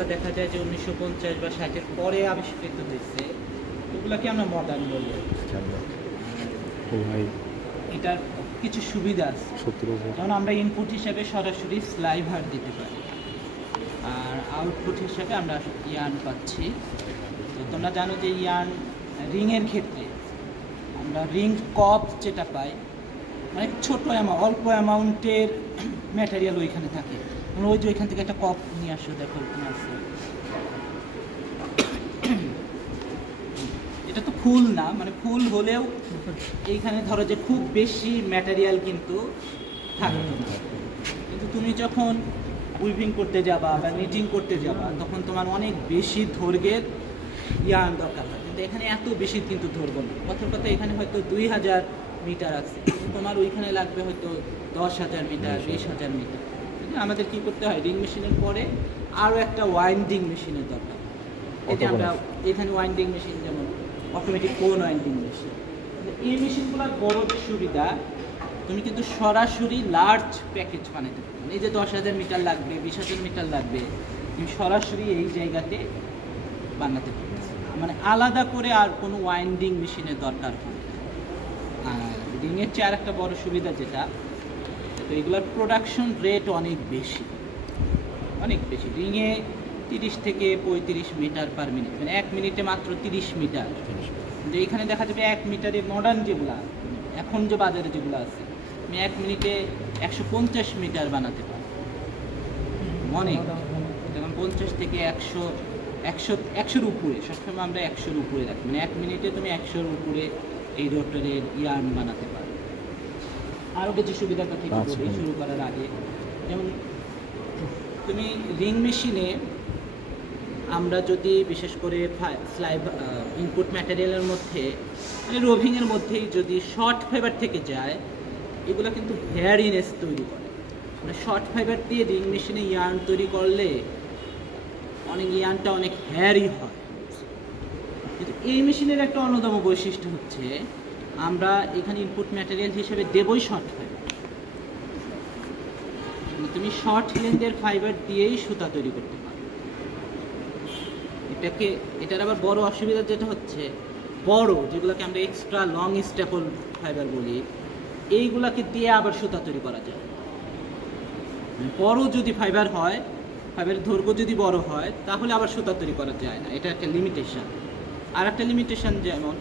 যেগুলো দেখা যায় যে 1950 বা 60-এর পরে আবিষ্কৃত হয়েছে, ওগুলোকে আমরা মডার্ন বলি। এটার কিছু সুবিধা আছে, যেমন আমরা ইনপুট হিসেবে সরাসরি স্লাইভার দিতে পারি, আর আউটপুট হিসেবে আমরা ইয়ার্ন পাচ্ছি। তো তোমরা জানো যে ইয়ার্ন রিংয়ের ক্ষেত্রে আমরা রিং কপ যেটা পাই, মানে ছোট অল্প অ্যামাউন্টের ম্যাটেরিয়াল ওইখানে থাকে। ওই যে ওইখান থেকে একটা কপ নিয়ে আসো, দেখো ওখানে আছে। এটা তো ফুল না, মানে ফুল হলেও এইখানে ধরো যে খুব বেশি ম্যাটেরিয়াল কিন্তু থাকতো না, কিন্তু তুমি যখন উইভিং করতে যাবা বা নিটিং করতে যাবা তখন তোমার অনেক বেশি দৈর্ঘ্যের ইয়ার্ন দরকার হয়, কিন্তু এখানে এত বেশি কিন্তু ধরবো না। কথার কথা এখানে হয়তো 2000 মিটার আছে, তোমার ওইখানে লাগবে হয়তো 10,000 মিটার, 20,000 মিটার। আমাদের কি করতে হয়, রিং মেশিনের পরে আরও একটা ওয়াইন্ডিং মেশিনের দরকার। এতে আমরা এখানে ওয়াইন্ডিং মেশিন, যেমন অটোমেটিক কোন ওয়াইন্ডিং মেশিন, এই মেশিনগুলোর বড় সুবিধা, তুমি কিন্তু সরাসরি লার্জ প্যাকেজ বানাতে পারো। এই যে 10,000 মিটার লাগবে, 20,000 মিটার লাগবে, তুমি সরাসরি এই জায়গাতে বানাতে পারো, মানে আলাদা করে আর কোনো ওয়াইন্ডিং মেশিনের দরকার হয়। আর রিংয়ের চেয়ে আর একটা বড় সুবিধা যেটা, তো এগুলোর প্রোডাকশন রেট অনেক বেশি, অনেক বেশি। রিংয়ে 30 থেকে 35 মিটার পার মিনিট, মানে 1 মিনিটে মাত্র 30 মিটার। যে এখানে দেখা যাবে 1 মিটারে মডার্ন যেগুলো এখন যে বাজারে যেগুলো আছে, আমি 1 মিনিটে 150 মিটার বানাতে পারি, অনেক। যেমন 50 থেকে 100-100-100-100-র উপরে, সবসময় আমরা 100-র উপরে রাখি, মানে 1 মিনিটে তুমি 100-র উপরে এই রোটারের ইয়ার্ন বানাতে পারো। আরও কিছু সুবিধার কথা বলি শুরু করার আগে, যেমন তুমি রিং মেশিনে আমরা যদি বিশেষ করে ইনপুট ম্যাটেরিয়ালের মধ্যে, মানে রোভিংয়ের মধ্যেই যদি শর্ট ফাইবার থেকে যায়, এগুলো কিন্তু হেয়ারিনেস তৈরি করে। মানে শর্ট ফাইবার দিয়ে রিং মেশিনে ইয়ার্ন তৈরি করলে ইয়ার্নটা অনেক হেয়ারি হয়। কিন্তু এই মেশিনের একটা অন্যতম বৈশিষ্ট্য হচ্ছে, আমরা এখানে ইনপুট ম্যাটেরিয়াল হিসেবে দেবই শর্ট ফাইবার। তুমি শর্ট লেন্থের ফাইবার দিয়েই সুতা তৈরি করতে পারো। এটার আবার বড় অসুবিধা যেটা হচ্ছে, বড় যেগুলোকে আমরা এক্সট্রা লং স্ট্যাপল ফাইবার বলি, এইগুলাকে দিয়ে আবার সুতা তৈরি করা যায়। বড় যদি ফাইবার হয়, ফাইবারের দৈর্ঘ্য যদি বড় হয়, তাহলে আবার সুতা তৈরি করা যায় না, এটা একটা লিমিটেশন। আর একটা লিমিটেশন, যেমন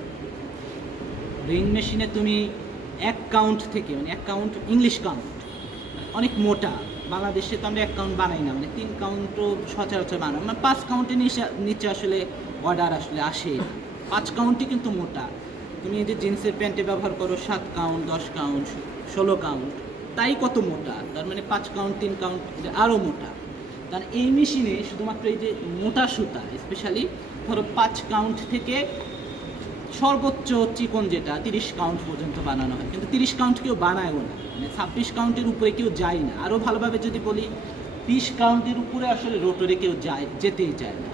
রিং মেশিনে তুমি 1 কাউন্ট থেকে, মানে 1 কাউন্ট ইংলিশ কাউন্ট অনেক মোটা, বাংলাদেশে তো আমরা 1 কাউন্ট বানাই না, মানে 3 কাউন্টও সচরাচর বানাই, মানে 5 কাউন্টের নিচে আসলে অর্ডার আসে। 5 কাউন্টই কিন্তু মোটা। তুমি এই যে জিন্সের প্যান্টে ব্যবহার করো 7 কাউন্ট, 10 কাউন্ট, 16 কাউন্ট, তাই কত মোটা, তার মানে 5 কাউন্ট, 3 কাউন্ট আরও মোটা। কারণ এই মেশিনে শুধুমাত্র এই যে মোটা সুতা, স্পেশালি ধরো 5 কাউন্ট থেকে সর্বোচ্চ চিকন যেটা 30 কাউন্ট পর্যন্ত বানানো হয়, কিন্তু 30 কাউন্ট কেউ বানায়ও না, মানে 26 কাউন্টের উপরে কেউ যায় না। আরও ভালোভাবে যদি বলি, 20 কাউন্টের উপরে আসলে রোটরে কেউ যেতেই চায় না।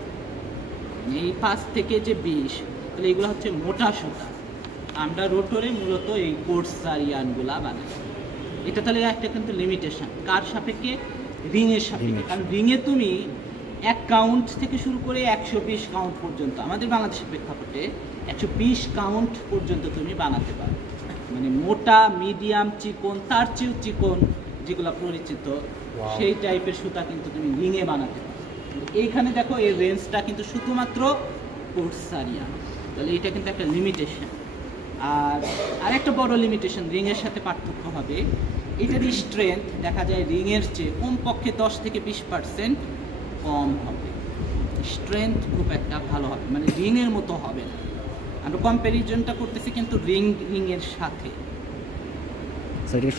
এই 5 থেকে যে 20, তাহলে এগুলো হচ্ছে মোটা সুতা। আমরা রোটরে মূলত এই কোর্সার ইয়ার্নগুলা বানাই। এটা তাহলে একটা কিন্তু লিমিটেশন, কার সাপেক্ষে, রিংয়ের সাপেক্ষে। কারণ রিংয়ে তুমি 1 কাউন্ট থেকে শুরু করে 120 কাউন্ট পর্যন্ত, আমাদের বাংলাদেশের প্রেক্ষাপটে 120 কাউন্ট পর্যন্ত তুমি বানাতে পারো। মানে মোটা, মিডিয়াম, চিকন, তার চেয়েও চিকন যেগুলো পরিচিত, সেই টাইপের সুতা কিন্তু তুমি রিংয়ে বানাতে পারো। এইখানে দেখো এই রেঞ্জটা কিন্তু শুধুমাত্র কোর্সার ইয়ার্ন, তাহলে এটা কিন্তু একটা লিমিটেশন। আর আরেকটা বড় লিমিটেশন রিংয়ের সাথে পার্থক্য হবে, এটার স্ট্রেংথ দেখা যায় রিংয়ের চেয়ে কমপক্ষে 10 থেকে 20% কম হবে। স্ট্রেংথ খুব একটা ভালো হবে, মানে রিংয়ের মতো হবে না। আমরা কম্প্যারিজনটা করতেছি কিন্তু রিংয়ের সাথে।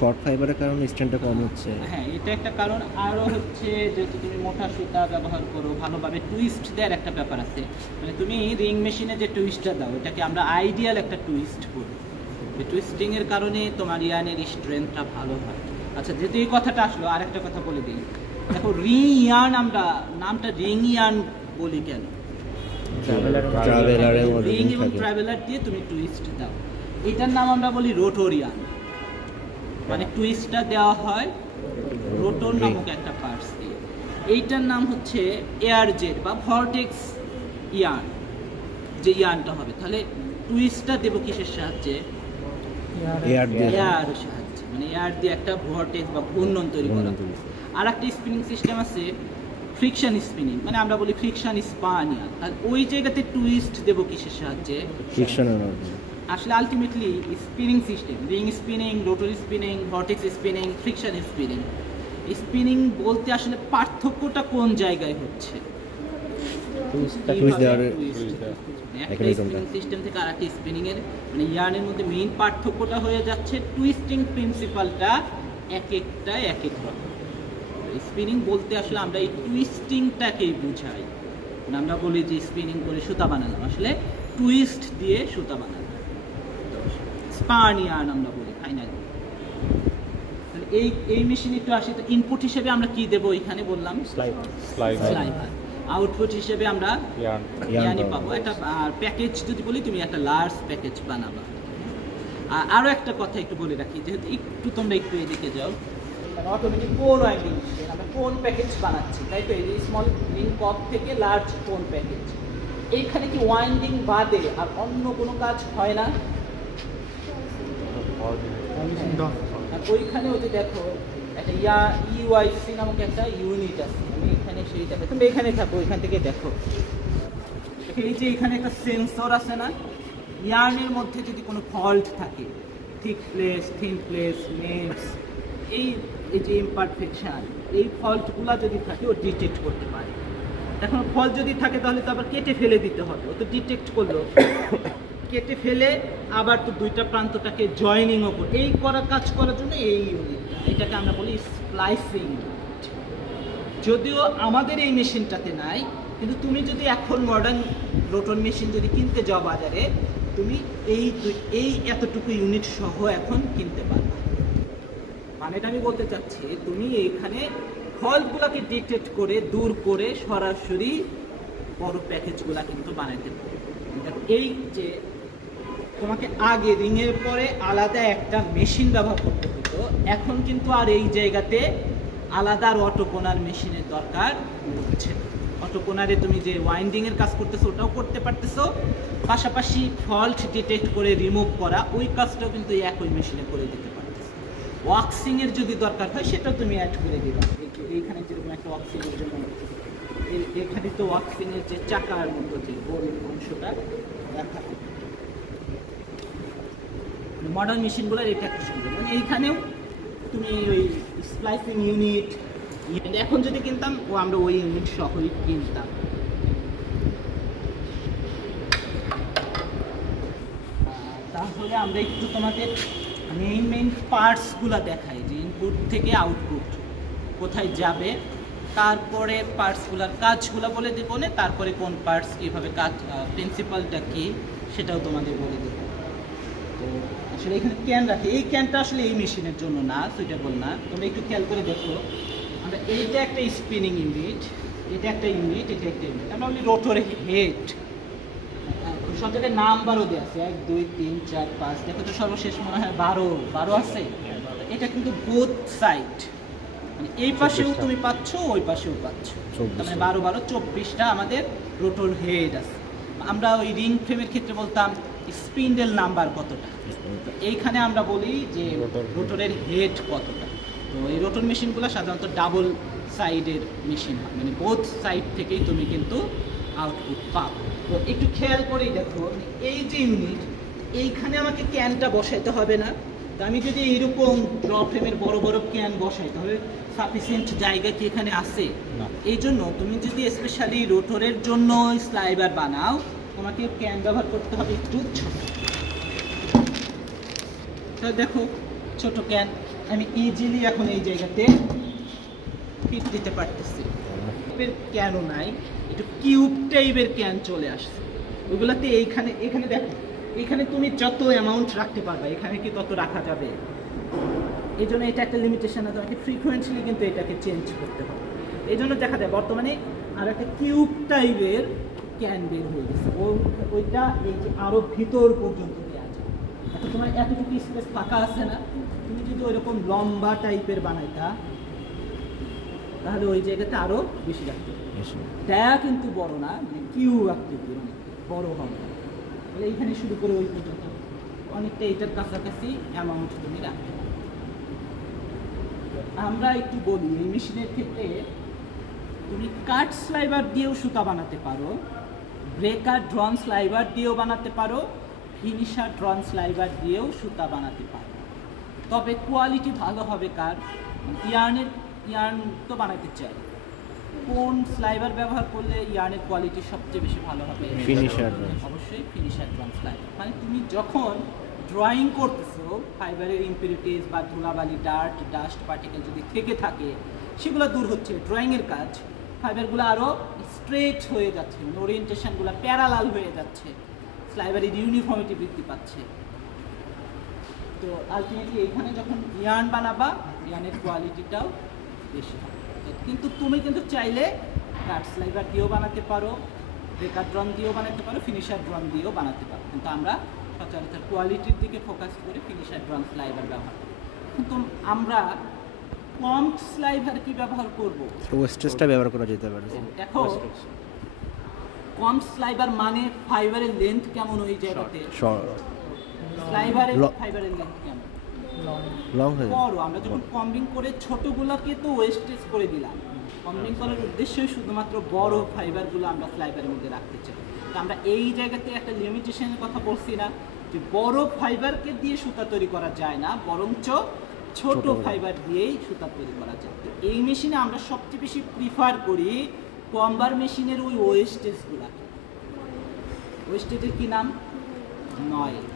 শর্ট ফাইবারের কারণে স্ট্রেংথটা কম হচ্ছে। হ্যাঁ, এটা একটা কারণ। আরও হচ্ছে যেহেতু তুমি মোটা সুতা ব্যবহার করো, ভালোভাবে টুইস্ট দেওয়ার একটা ব্যাপার আছে। মানে তুমি রিং মেশিনে যে টুইস্টটা দাও, এটাকে আমরা আইডিয়াল একটা টুইস্ট করি। এই টুইস্টিংয়ের কারণে তোমার ইয়ার্নের স্ট্রেংথটা ভালো হয়। আচ্ছা, যেহেতু এই কথাটা আসলো, আরেকটা কথা বলে দিই। দেখো, রিং ইয়ার্ন, আমরা নামটা রিং ইয়ার্ন বলি কেন? রিং এবং ট্রাভেলার দিয়ে তুমি টুইস্ট দাও, এটার নাম আমরা বলি রোটর ইয়ার্ন। মানে টুইস্টটা দেওয়া হয় রোটর নামক একটা পার্টস দিয়ে। এইটার নাম হচ্ছে এয়ার জেট বা ভর্টেক্স ইয়ার্ন। যে ইয়ার্নটা হবে, তাহলে টুইস্টটা দেবো কিসের সাহায্যে? এয়ার দিয়ে এয়ার সাহায্যে, মানে এয়ার দিয়ে একটা ভর্টেক্স বা ঘূর্ণন তৈরি করা। আর একটা স্পিনিং সিস্টেম আছে ফ্রিকশন স্পিনিং, মানে আমরা বলি ফ্রিকশন স্পান ইয়ার্ন। আর ওই জায়গাতে টুইস্ট দেবো কিসের সাহায্যে? ফ্রিকশন। আসলে ultimately spinning system, ring spinning, rotary spinning, vortex spinning, friction spinning, spinning বলতে আসলে পার্থক্যটা কোন জায়গায় হচ্ছে? একটা স্পিনিং সিস্টেম থেকে আর একটা স্পিনিং এর মানে ইয়ার্নের মধ্যে মেইন পার্থক্যটা হয়ে যাচ্ছে টুইস্টিং প্রিন্সিপালটা এক একটা এক এক রকম। স্পিনিং বলতে আসলে আমরা এই টুইস্টিংটাকেই বুঝাই, মানে আমরা বলি যে স্পিনিং করে সুতা বানানো, আসলে টুইস্ট দিয়ে সুতা বানানো স্পান ইয়ার্ন আমরা বলি ফাইনালি। এই মেশিন একটু আসি, তো ইনপুট হিসেবে আমরা কি দেবো এখানে বললাম? স্লাইভার। আউটপুট হিসেবে আমরা ইয়ার্নই পাবো। একটা প্যাকেজ যদি বলি, তুমি একটা লার্জ প্যাকেজ বানাবা। আরও একটা কথা একটু বলে রাখি, যেহেতু একটু তোমরা একটু এদিকে যাও, অটোমেটিক কোন ওয়াইন্ডিং আমরা কোন প্যাকেজ বানাচ্ছি, তাই তো? এই যে স্মল লিঙ্ক কপ থেকে লার্জ কোন প্যাকেজ, এইখানে কি ওয়াইন্ডিং বাদে আর অন্য কোনো কাজ হয় না? আর ওইখানে ওই যে দেখো একটা ইউআইসি নামক একটা ইউনিট আছে, আমি এখানে সেই দেখো, তুমি এখানে থাকো, ওইখান থেকে দেখো, এই যে এখানে একটা সেন্সর আছে না? ইয়ার্নের মধ্যে যদি কোনো ফল্ট থাকে, thick place, thin place, names, এই যে ইমপারফেকশন, এই ফল্টগুলো যদি থাকে ও ডিটেক্ট করতে পারে। এখন ফল্ট যদি থাকে তাহলে তো আবার কেটে ফেলে দিতে হবে, ও তো ডিটেক্ট করলো, কেটে ফেলে আবার তো দুইটা প্রান্তটাকে জয়েনিংও করে এই কাজ করার জন্য এই ইউনিটটা, এটাকে আমরা বলি স্প্লাইসিং ইউনিট। যদিও আমাদের এই মেশিনটাতে নাই, কিন্তু তুমি যদি এখন মডার্ন রোটর মেশিন যদি কিনতে যাও বাজারে, তুমি এই এতটুকু ইউনিট সহ এখন কিনতে পারবে। মানে এটা আমি বলতে চাচ্ছি, তুমি এইখানে ফল্টগুলোকে ডিটেক্ট করে দূর করে সরাসরি বড় প্যাকেজগুলো কিন্তু বানাইতে পারবে। এই যে তোমাকে আগে রিংয়ের পরে আলাদা একটা মেশিন ব্যবহার করতে হতো, এখন কিন্তু আর এই জায়গাতে আলাদা আর অটোকোনার মেশিনের দরকার হচ্ছে। অটোকোনারে তুমি যে ওয়াইন্ডিংয়ের কাজ করতেছো ওটাও করতে পারতেছো, পাশাপাশি ফল্ট ডিটেক্ট করে রিমুভ করা ওই কাজটাও কিন্তু একই মেশিনে করে দিতে পারতেছো। ওয়াক্সিংয়ের যদি দরকার হয় সেটাও তুমি অ্যাড করে দিবা। এইখানে যেরকম একটা ওয়াক্সিংয়ের জন্য এখানে তো ওয়াক্সিংয়ের যে চাকার মতো যে গোল অংশটা দেখা, মডার্ন মেশিনগুলোর এটা একটা সুবিধা। মানে এইখানেও তুমি ওই স্প্লাইসিং ইউনিট এখন যদি কিনতাম, আমরা ওই ইউনিট সহই কিনতাম। তাহলে আমরা একটু তোমাদের মেইন পার্টসগুলো দেখাই, যে ইনপুট থেকে আউটপুট কোথায় যাবে, তারপরে পার্টসগুলোর কাজগুলো বলে দেবো না, তারপরে কোন পার্টস কীভাবে কাজ, প্রিন্সিপালটা কী সেটাও তোমাদের বলে দেবো। তো আসলে এখানে ক্যান রাখি, এই ক্যানটা আসলে এই মেশিনের জন্য না, সুইটেবল না। তোমরা একটু খেয়াল করে দেখো, আমরা এইটা একটা স্পিনিং ইউনিট, এটা একটা ইউনিট, এটা একটা ইউনিট, আমরা বলি রোটর হেড। সব জায়গায় নাম্বারও দেওয়া আছে, 1 2 3 4 5, দেখো তো সর্বশেষ মনে হয় 12 আছে। এটা কিন্তু বোথ সাইড, মানে এই পাশেও তুমি পাচ্ছ, ওই পাশেও পাচ্ছ, তার মানে 12 12 24টা আমাদের রোটর হেড আছে। আমরা ওই রিং ফ্রেমের ক্ষেত্রে বলতাম স্পিন্ডেল নাম্বার কতটা, এইখানে আমরা বলি যে রোটরের হেড কতটা। তো এই রোটর মেশিনগুলো সাধারণত ডাবল সাইডের মেশিন হয়, মানে বোথ সাইড থেকেই তুমি কিন্তু আউটপুট পাবে। তো একটু খেয়াল করেই দেখো, এই যে ইউনিট, এইখানে আমাকে ক্যানটা বসাইতে হবে না। তো আমি যদি এইরকম ড্র ফ্রেমের বড় বড় ক্যান বসাই, তাহলে সাফিসিয়েন্ট জায়গা কি এখানে আছে? এই জন্য তুমি যদি স্পেশালি রোটরের জন্য স্লাইভার বানাও, তোমাকে ক্যান ব্যবহার করতে হবে একটু ছোট। তো দেখো ছোট ক্যান আমি ইজিলি এখন এই জায়গাতে ফিট দিতে পারতেছি। ক্যানও নাই, একটু কিউব টাইপের ক্যান চলে আসছে, ওইগুলাতে এখানে দেখো, এখানে তুমি যত অ্যামাউন্ট রাখতে পারবে, এখানে কি তত রাখা যাবে। এই জন্য এটা একটা লিমিটেশন আছে, তোমাকে ফ্রিকোয়েন্টলি কিন্তু এটাকে চেঞ্জ করতে হবে। এই জন্য দেখা যায় বর্তমানে আর একটা কিউব টাইপের ক্যান বের হয়ে গেছে, ওইটা এই যে আরও ভিতর পর্যন্ত দেওয়া যায়। এখন তোমার এতটুকু স্পেস ফাঁকা আছে না, তুমি যদি ওইরকম লম্বা টাইপের বানাইতা, তাহলে ওই জায়গাতে আরও বেশি রাখতে হবে। ডায়া কিন্তু বড় না, মানে কিউ আকৃতি, মানে বড় হবে। তাহলে এইখানে শুরু করে ওই পর্যন্ত অনেকটা এটার কাছাকাছি অ্যামাউন্ট তুমি রাখতে পারো। আমরা একটু বলি এই মেশিনের ক্ষেত্রে তুমি কাট স্লাইবার দিয়েও সুতা বানাতে পারো, ব্রেকার ড্রন স্লাইবার দিয়েও বানাতে পারো, ফিনিশার ড্রন স্লাইবার দিয়েও সুতা বানাতে পারো। তবে কোয়ালিটি ভালো হবে কার? ইয়ার্ন তো বানাতে চাই, কোন স্লাইবার ব্যবহার করলে ইয়ার্নের কোয়ালিটি সবচেয়ে বেশি ভালো হবে? ফিনিশার। অবশ্যই ফিনিশার ড্রন স্লাইবার। মানে তুমি যখন ড্রয়িং করতেছো, ফাইবারের ইম্পিউরিটিস বা ধুলাবালি, ডাস্ট পার্টিকেল যদি থেকে থাকে সেগুলো দূর হচ্ছে, ড্রয়িংয়ের কাজ। ফাইবারগুলো আরও স্ট্রেট হয়ে যাচ্ছে, ওরিয়েন্টেশনগুলো প্যারালাল হয়ে যাচ্ছে, স্লাইবারের ইউনিফর্মিটি বৃদ্ধি পাচ্ছে। তো আলটিমেটলি এইখানে যখন ইয়ার্ন বানাবা, ইয়ার্নের কোয়ালিটিটাও বেশি হবে। কিন্তু তুমি কিন্তু চাইলে কাট স্লাইবার দিয়েও বানাতে পারো, ব্রেকার ড্রন দিয়েও বানাতে পারো, ফিনিশার ড্রন দিয়েও বানাতে পারো। কিন্তু আমরা সচরাচর কোয়ালিটির দিকে ফোকাস করে ফিনিশার ড্রন স্লাইবার ব্যবহার করি। কিন্তু আমরা কম্প স্লাইবার কি ব্যবহার করব? ওয়েস্টেজটা ব্যবহার করা যেতে পারে। দেখো কম্প স্লাইবার মানে ফাইবারের লেন্থ কেমন ওই জায়গাতে? স্লাইবারের ফাইবারের লেন্থ কেমন? লং হয়ে বড়। আমরা যখন কম্বিং করে ছোটগুলোকে তো ওয়েস্টেজ করে দিলাম, কম্বিং করার উদ্দেশ্যই শুধুমাত্র বড় ফাইবারগুলো আমরা স্লাইবারের মধ্যে রাখতে চাই। তো আমরা এই জায়গাতে একটা লিমিটেশনের কথা বলছি না যে বড় ফাইবারকে দিয়ে সুতা তৈরি করা যায় না, বরঞ্চ ছোট ফাইবার দিয়েই সুতা তৈরি করা যায়। তো এই মেশিনে আমরা সবচেয়ে বেশি প্রিফার করি কম্বার মেশিনের ওই ওয়েস্টেজগুলোকে। ওয়েস্টেজের কি নাম? নয়েল।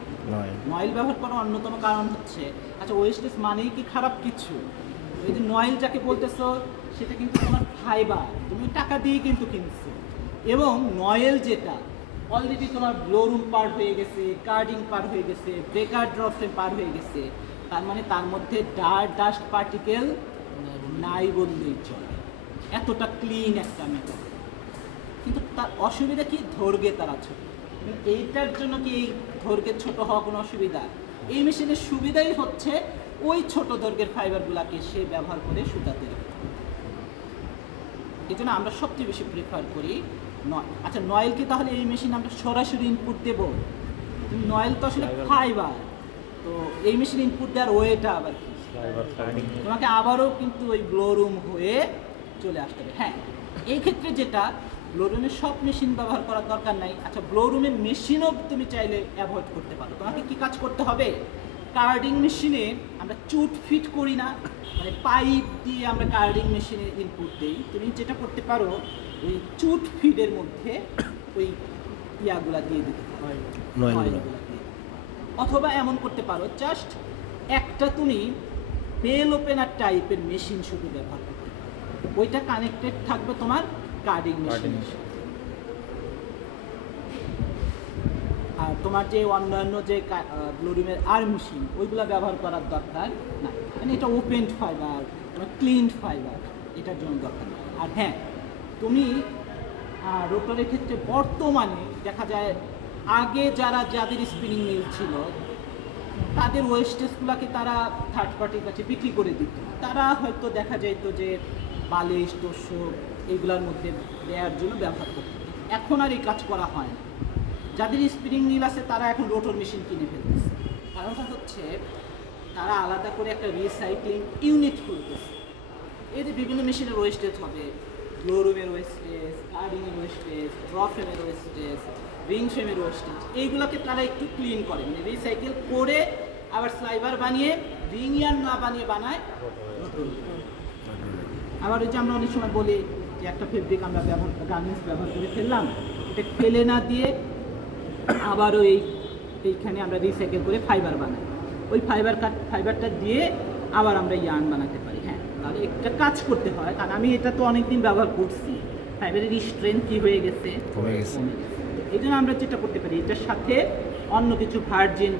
নয়েল ব্যবহার করার অন্যতম কারণ হচ্ছে, আচ্ছা ওয়েস্টেজ মানেই কি খারাপ কিছু? এই যে নয়েল যাকে বলতেছো সেটা কিন্তু তোমার ফাইবার, তুমি টাকা দিয়ে কিন্তু কিনছো, এবং নয়েল যেটা অলরেডি তোমার ব্লোরুম পার হয়ে গেছে, কার্ডিং পার হয়ে গেছে, ব্রেকার ড্রপে পার হয়ে গেছে, তার মানে তার মধ্যে ডাস্ট পার্টিকেল নাই বললেই চলে, এতটা ক্লিন একটা মেটাল। কিন্তু তার অসুবিধা কি? দৈর্ঘ্যে তারা ছোট। এইটার জন্য কি এই দৈর্ঘ্যের ছোট হওয়া কোনো অসুবিধা? এই মেশিনের সুবিধাই হচ্ছে ওই ছোট দৈর্ঘ্যের ফাইবারগুলোকে সে ব্যবহার করে সুতা তৈরি করে। এই জন্য আমরা সবচেয়ে বেশি প্রিফার করি আচ্ছা নয়েল কি তাহলে এই মেশিনে আমরা সরাসরি ইনপুট দেবো? নয়েল তো আসলে ফাইবার, তো এই মেশিনে ইনপুট দেওয়ার ওয়েটা আবার কি? তোমাকে আবারও কিন্তু ওই ব্লোরুম হয়ে চলে আসতে হবে। হ্যাঁ, এই ক্ষেত্রে যেটা ব্লোরুমের সব মেশিন ব্যবহার করার দরকার নাই। আচ্ছা ব্লোরুমের মেশিনও তুমি চাইলে অ্যাভয়েড করতে পারো। তোমাকে কি কাজ করতে হবে? কার্ডিং মেশিনে আমরা চুট ফিট করি না, মানে পাইপ দিয়ে আমরা কার্ডিং মেশিনে ইনপুট দিই। তুমি যেটা করতে পারো ওই চুট ফিডের মধ্যে ওই ইয়াগুলা দিয়ে দিতে হয়, অথবা এমন করতে পারো জাস্ট একটা তুমি বেল ওপেনার টাইপের মেশিন শুধু ব্যবহার করতে পারো, ওইটা কানেক্টেড থাকবে তোমার কার্ডিং মেশিনের সাথে। আর তোমার যে অন্যান্য যে ব্লোরুমের আর মেশিন ওইগুলো ব্যবহার করার দরকার না, মানে এটা ওপেন ফাইবার, ক্লিন ফাইবার, এটার জন্য দরকার না। আর হ্যাঁ, তুমি রোটরের ক্ষেত্রে বর্তমানে দেখা যায় আগে যাদের স্পিনিং মিল ছিল তাদের ওয়েস্টেজগুলোকে তারা থার্ড পার্টির কাছে বিক্রি করে দিত। তারা হয়তো দেখা যেত যে বালিশ তোষক এইগুলোর মধ্যে দেওয়ার জন্য ব্যবহার করত। এখন আর এই কাজ করা হয় না। যাদের স্পিনিং মিল আছে তারা এখন রোটর মেশিন কিনে ফেলতেছে। কারণটা হচ্ছে তারা আলাদা করে একটা রিসাইক্লিং ইউনিট খুলতেছে। এই যে বিভিন্ন মেশিনের ওয়েস্টেজ হবে, ব্লোরুমের ওয়েস্টেজ, কার্ডিংয়ের ওয়েস্টেজ, ড্রপ ফ্রেমের ওয়েস্টেজ, রিং ফ্রেমের ওয়েস্টেজ, এইগুলোকে তারা একটু ক্লিন করে, মানে রিসাইকেল করে আবার স্লাইবার বানিয়ে রিং ইয়ার্ন না বানিয়ে বানায়। আবার ওই যে আমরা অনেক সময় বলি যে একটা ফেব্রিক আমরা গার্মেন্টস ব্যবহার করে ফেললাম, এটা ফেলে না দিয়ে আবার এইখানে আমরা রিসাইকেল করে ফাইবার বানাই, ওই ফাইবারটা দিয়ে আবার আমরা ইয়ার্ন বানাতে পারি। হ্যাঁ, তাহলে একটা কাজ করতে হয়, কারণ আমি এটা তো অনেকদিন ব্যবহার করছি, ফাইবারের স্ট্রেংথ কী হয়ে গেছে, কমে গেছে। এই জন্য আমরা যেটা করতে পারি, এটার সাথে অন্য কিছু ভার্জিন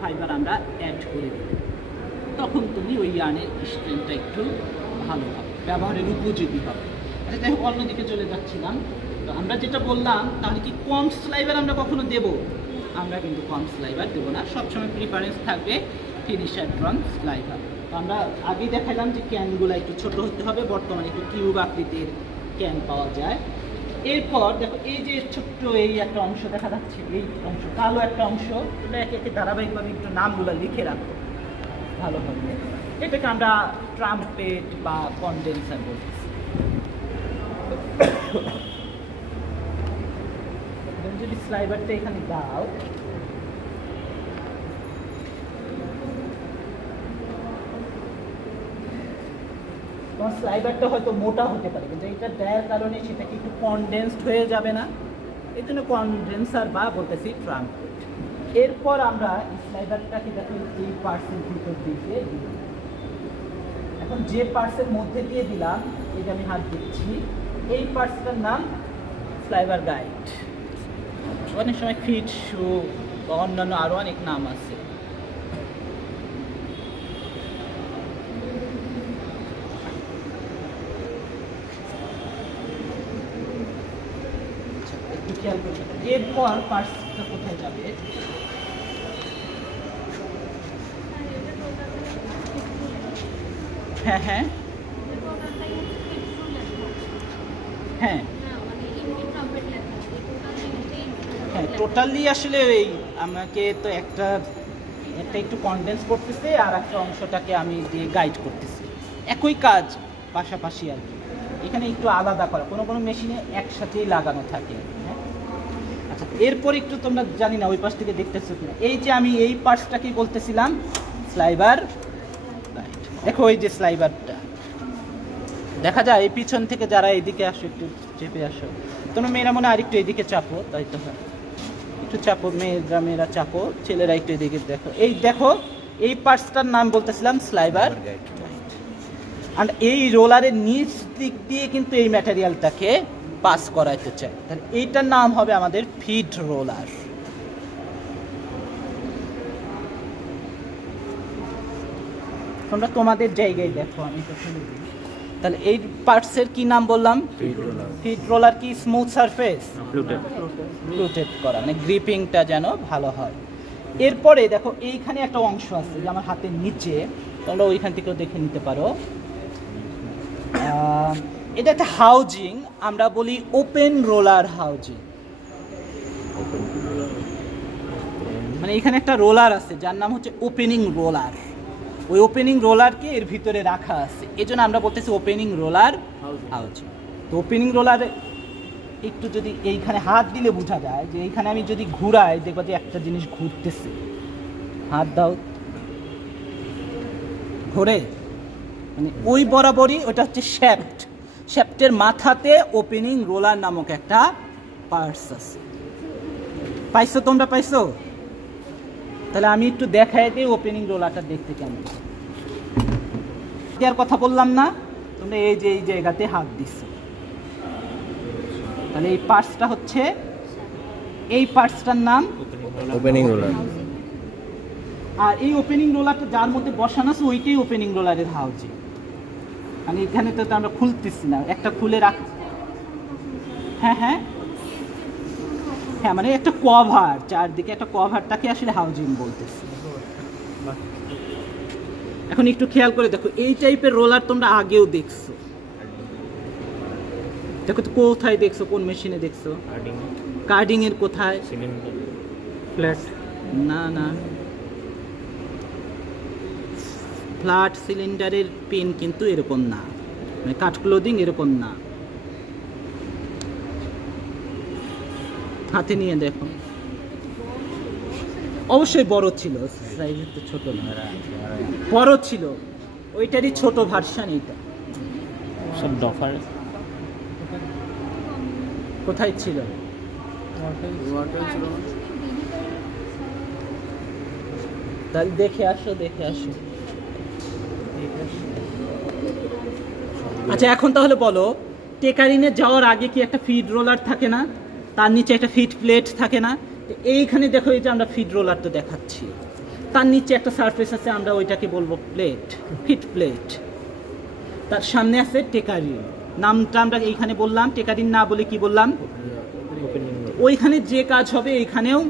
ফাইবার আমরা অ্যাড করে দিই, তখন তুমি ওই ইয়ার্নের স্ট্রেংথটা একটু ভালো হবে, ব্যবহারের উপযোগী হবে। আচ্ছা যাই হোক, অন্যদিকে চলে যাচ্ছিলাম। তো আমরা যেটা বললাম, তাহলে কি কম স্লাইবার আমরা কখনো দেবো? আমরা কিন্তু কম স্লাইবার দেবো না, সবসময় প্রিফারেন্স থাকবে ফিনিশার ড্রন স্লাইবার। আমরা আগেই দেখালাম যে ক্যানগুলো একটু ছোট হতে হবে, বর্তমানে একটু কিউব আকৃতির ক্যান পাওয়া যায়। এরপর দেখো এই যে ছোট্ট এই একটা অংশ দেখা যাচ্ছে, এই অংশ কালো একটা অংশ, এটা একে একে ধারাবাহিকভাবে একটু নামগুলো লিখে রাখো ভালোভাবে। এটাকে আমরা ট্রাম্পেট বা কনডেন্সার বলতেছি। যদি স্লাইভারটা এখানে দাও, তোমার স্লাইভারটা হয়তো মোটা হতে পারে, কিন্তু এটা দেওয়ার কারণে সেটা কি একটু কনডেন্সড হয়ে যাবে না, এই জন্য কনডেন্সার বা বলতেছি ট্রাম্পেট। এরপর আমরা স্লাইভারটাকে দেখো এই পার্টসের ভিতর দিকে দিই। এখন যে পার্টসের মধ্যে দিয়ে দিলাম, এই যে আমি হাত দিচ্ছি, এই পার্টসটার নাম স্লাইভার গাইড। অনেক সময় ফিট শু বা অন্যান্য আরও অনেক নাম আছে। এরপর পার্টসটা কোথায় যাবে? হ্যাঁ হ্যাঁ হ্যাঁ হ্যাঁ, টোটালি আসলে এই আমাকে তো একটা একটু কনডেন্স করতেছে, আর একটা অংশটাকে আমি দিয়ে গাইড করতেছি, একই কাজ পাশাপাশি আর কি। এখানে একটু আলাদা করা, কোনো কোনো মেশিনে একসাথেই লাগানো থাকে। হ্যাঁ, আচ্ছা, এরপর একটু তোমরা জানি না ওই পাশ থেকে দেখতেছো কিনা, এই যে আমি এই পার্টসটাকেই বলতেছিলাম স্লাইভার গাইড। দেখো এই যে স্লাইভারটা দেখা যায়, এই পিছন থেকে যারা এইদিকে আসো একটু চেপে আসো, তোমরা মেয়েরা মনে হয় আরেকটু এইদিকে চাপো, তাই তো হয় একটু চাপো, মেয়েরা চাপো, ছেলেরা একটু এদিকে দেখো। এই দেখো এই পার্টসটার নাম বলতেছিলাম স্লাইভার গাইড। আর এই রোলারের নিচ দিক দিয়ে কিন্তু এই ম্যাটেরিয়ালটাকে পাস করাইতে চাই, তাহলে এইটার নাম হবে আমাদের ফিড রোলার। তোমরা তোমাদের জায়গায় দেখো, আমি তো শুনে দিই। তাহলে এই পার্টসের কি নাম বললাম? Feed roller. কি স্মুথ সারফেস, ফ্লুটেড করা, মানে গ্রিপিংটা যেন ভালো হয়। এরপরে দেখো এইখানে একটা অংশ আছে যে আমার হাতের নিচে, তোমরা ওইখান থেকেও দেখে নিতে পারো। এটা একটা হাউজিং, আমরা বলি ওপেন রোলার হাউজিং। মানে এখানে একটা রোলার আছে যার নাম হচ্ছে ওপেনিং রোলার। ওই ওপেনিং রোলারকে এর ভিতরে রাখা আছে, এই জন্য আমরা বলতেছি ওপেনিং রোলার হাউজিং। তো ওপেনিং রোলার একটু যদি এইখানে হাত দিলে বোঝা যায় যে এইখানে আমি যদি ঘুরাই, দেখবো যে একটা জিনিস ঘুরতেছে। হাত দাও, ঘোরে, মানে ওই বরাবরই ওটা হচ্ছে শ্যাফট। শ্যাফটের মাথাতে ওপেনিং রোলার নামক একটা পার্টস আছে। পাইছো তোমরা, পাইছো? তাহলে আমি একটু দেখাই দিই ওপেনিং রোলারটা দেখতে কেমন। এর কথা বললাম না, তোমরা এই যে এই জায়গাতে হাত দিচ্ছ, তাহলে এই পার্টসটা হচ্ছে, এই পার্টসটার নাম ওপেনিং রোলার। আর এই ওপেনিং রোলারটা যার মধ্যে বসানো আছে ওইটাই ওপেনিং রোলারের হাউজিং। মানে এখানে তো আমরা খুলতেছি না, একটা খুলে রাখ। হ্যাঁ হ্যাঁ হ্যাঁ, মানে একটা কভার, চারদিকে একটা কভারটাকে আসলে হাউজিং বলতেছি। এখন একটু খেয়াল করে দেখো, এই টাইপের রোলার তোমরা আগেও দেখছো, দেখো তো কোথায় দেখছো, কোন মেশিনে দেখছো? কার্ডিং এর কোথায়? ফ্ল্যাট না না, ফ্ল্যাট সিলিন্ডারের পিন কিন্তু এরকম না, মানে কাট ক্লোদিং এরকম না। হাতে নিয়ে দেখো, অবশ্যই বড় ছিল, সাইজের তো ছোট না, বড় ছিল, ওইটারই ছোট ভার্সন এইটা। সব ডফার কোথায় ছিল? তাহলে দেখে আসো, দেখে আসো। আচ্ছা, এখন তাহলে বলো, টেকারিনে যাওয়ার আগে কি একটা ফিড রোলার থাকে না, তার নিচে একটা ফিড প্লেট থাকে না? এইখানে দেখো, এই যে আমরা ফিড রোলারটা দেখাচ্ছি, তার নিচে একটা সারফেস আছে, আমরা ওইটাকে বলবো প্লেট, ফিড প্লেট। তার সামনে আছে টেকারিন, নামটা আমরা এইখানে বললাম, টেকারিন না বলে কি বললাম? ওইখানে যে কাজ হবে এইখানেও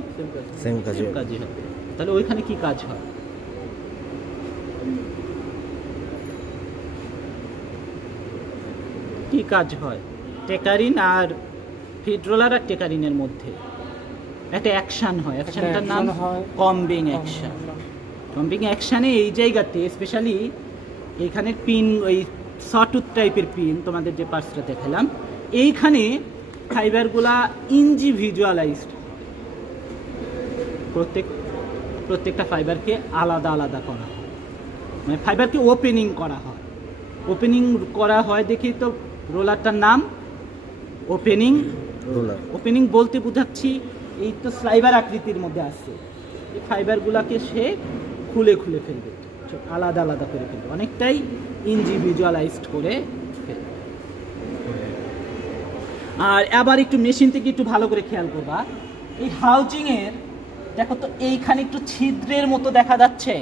সেম কাজই হবে। তাহলে ওইখানে কি কাজ হয়? কি কাজ হয় টেকারিন আর ফিড রোলার আর টেকারিনের মধ্যে একটা অ্যাকশন হয়, অ্যাকশনটার নাম কম্বিং অ্যাকশন। কম্বিং অ্যাকশানে এই জায়গাতে স্পেশালি এইখানে পিন, ওই সটুথ টাইপের পিন তোমাদের যে পার্টসটা দেখালাম, এইখানে ফাইবারগুলা ইন্ডিভিজুয়ালাইজড, প্রত্যেকটা ফাইবারকে আলাদা আলাদা করা হয়, মানে ফাইবারকে ওপেনিং করা হয়। ওপেনিং করা হয় দেখেই তো রোলারটার নাম ওপেনিং রোলার। ওপেনিং বলতে বোঝাচ্ছি এই তো স্লাইভার আকৃতির মধ্যে আছে, এই ফাইবারগুলোকে সে খুলে খুলে ফেলবে, আলাদা আলাদা করে ফেলবে, অনেকটাই ইন্ডিভিজুয়ালাইজড করে ফেলবে। আর আবার একটু মেশিন থেকে একটু ভালো করে খেয়াল করবা, এই হাউজিংয়ের দেখো তো এইখানে একটু ছিদ্রের মতো দেখা যাচ্ছে।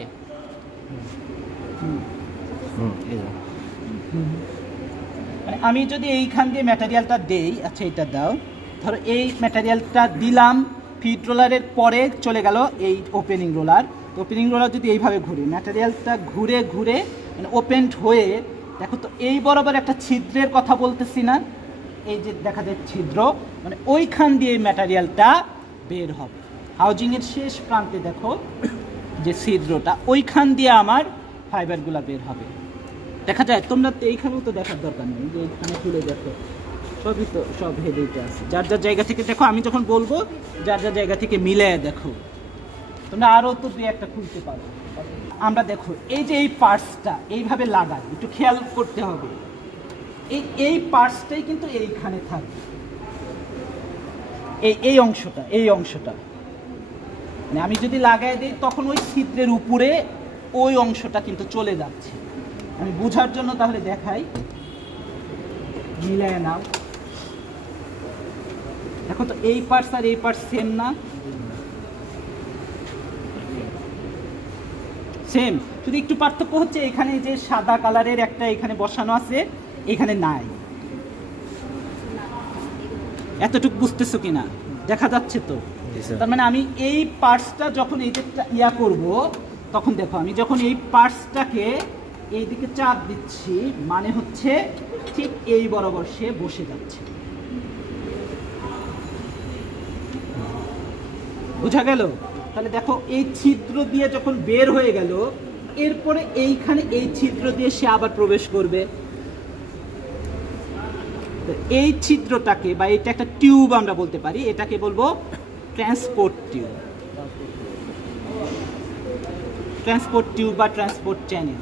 মানে আমি যদি এইখান দিয়ে ম্যাটেরিয়ালটা দেই, আচ্ছা এটা দাও, ধরো এই ম্যাটেরিয়ালটা দিলাম, ফিড রোলারের পরে চলে গেল এই ওপেনিং রোলার। ওপেনিং রোলার যদি এইভাবে ঘুরে, ম্যাটেরিয়ালটা ঘুরে ঘুরে মানে ওপেনড হয়ে, দেখো তো এই বরাবর একটা ছিদ্রের কথা বলতেছি না, এই যে দেখা যায় ছিদ্র, মানে ওইখান দিয়ে ম্যাটেরিয়ালটা বের হবে। হাউজিংয়ের শেষ প্রান্তে দেখো যে ছিদ্রটা, ওইখান দিয়ে আমার ফাইবারগুলো বের হবে, দেখা যায়। তোমরা তো এইখানেও তো দেখার দরকার নেই, যে এইখানে খুলে দেখো, সবই তো সব হেডেইতে আছে, যার যার জায়গা থেকে দেখো। আমি যখন বলবো যার যার জায়গা থেকে মিলে দেখো, তোমরা আরও তো দুই একটা খুলতে পারো। আমরা দেখো এই যে এই পার্টসটা এইভাবে লাগাই, একটু খেয়াল করতে হবে, এই পার্টসটাই কিন্তু এইখানে থাকবে, এই অংশটা মানে আমি যদি লাগাই দিই তখন ওই ছিদ্রের উপরে ওই অংশটা কিন্তু চলে যাচ্ছে। আমি বোঝার জন্য তাহলে দেখাই, মিলায় নাও, দেখো তো এই পার্টস আর এই পার্টস সেম না? সেম, শুধু একটু পার্থক্য হচ্ছে এখানে যে সাদা কালারের একটা এখানে বসানো আছে, এখানে নাই। এতটুকু বুঝতেছো কিনা? দেখা যাচ্ছে তো? তার মানে আমি এই পার্টসটা যখন এই যে ইয়া করব, তখন দেখো আমি যখন এই পার্টসটাকে এইদিকে চাপ দিচ্ছি, মানে হচ্ছে ঠিক এই বরাবর সে বসে যাচ্ছে। বুঝা গেল? তাহলে দেখো এই ছিদ্র দিয়ে যখন বের হয়ে গেল, এরপরে এইখানে এই ছিদ্র দিয়ে সে আবার প্রবেশ করবে। এই ছিদ্রটাকে, বা এটা একটা টিউব আমরা বলতে পারি, এটাকে বলবো ট্রান্সপোর্ট টিউব, ট্রান্সপোর্ট টিউব বা ট্রান্সপোর্ট চ্যানেল।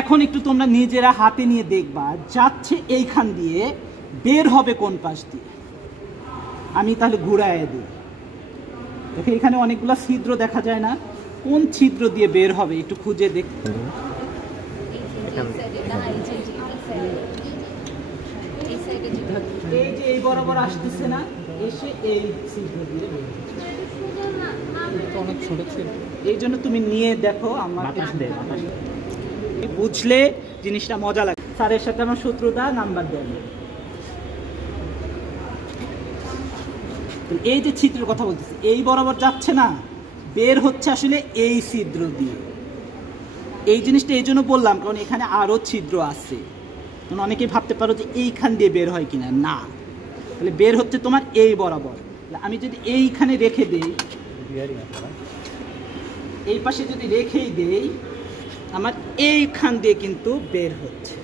এখন একটু তোমরা নিজেরা হাতে নিয়ে দেখবা, যাচ্ছে এইখান দিয়ে, বের হবে কোন পাশ দিয়ে। আমি তাহলে ঘুরায় দিই, দেখো এখানে অনেকগুলো ছিদ্র দেখা যায় না, কোন ছিদ্র দিয়ে বের হবে একটু খুঁজে দেখ। এই যে এই বরাবর আসতেছে না, এসে এই ছিদ্র দিয়ে বের হচ্ছে। অনেক ছোট ছিল, এই জন্য তুমি নিয়ে দেখো, আমার বুঝলে জিনিসটা মজা লাগে। স্যারের সাথে আমার শত্রুতা, নাম্বার দেন। এই যে ছিদ্রের কথা বলতেছি, এই বরাবর যাচ্ছে না, বের হচ্ছে আসলে এই ছিদ্র দিয়ে। এই জিনিসটা এই জন্য বললাম, কারণ এখানে আরো ছিদ্র আছে। অনেকেই ভাবতে পারো যে এইখান দিয়ে বের হয় কিনা, না, তাহলে বের হচ্ছে তোমার এই বরাবর। আমি যদি এইখানে রেখে দেই, এই পাশে যদি রেখেই দেই, আমার এইখান দিয়ে কিন্তু বের হচ্ছে,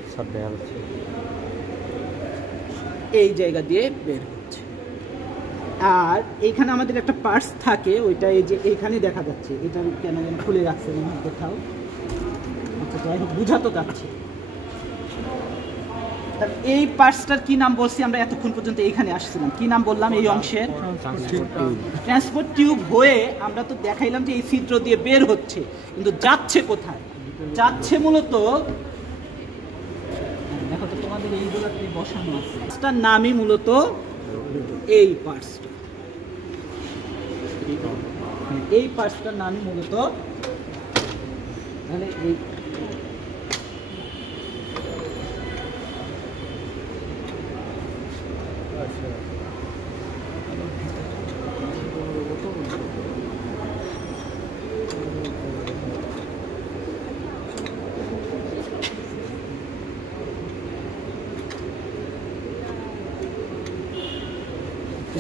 এই জায়গা দিয়ে বের হচ্ছে। আর এইখানে আমাদের একটা পার্টস থাকে, ওইটা এই যে এইখানে দেখা যাচ্ছে, এটা কেন যেন খুলে রাখছে কোথাও, আচ্ছা যাই হোক বুঝাতে যাচ্ছে। এই পার্টসটার কি নাম বলছি আমরা এতক্ষণ পর্যন্ত? এইখানে আসছিলাম, কি নাম বললাম এই অংশের? Transport tube. হয়ে আমরা তো দেখাইলাম যে এই ছিদ্র দিয়ে বের হচ্ছে, কিন্তু যাচ্ছে কোথায়? যাচ্ছে মূলত, দেখো তো তোমাদের এইগুলো বসানো আছে, তার নামই মূলত এই পার্টসটা, এই পার্টসটার নামই মূলত, মানে এই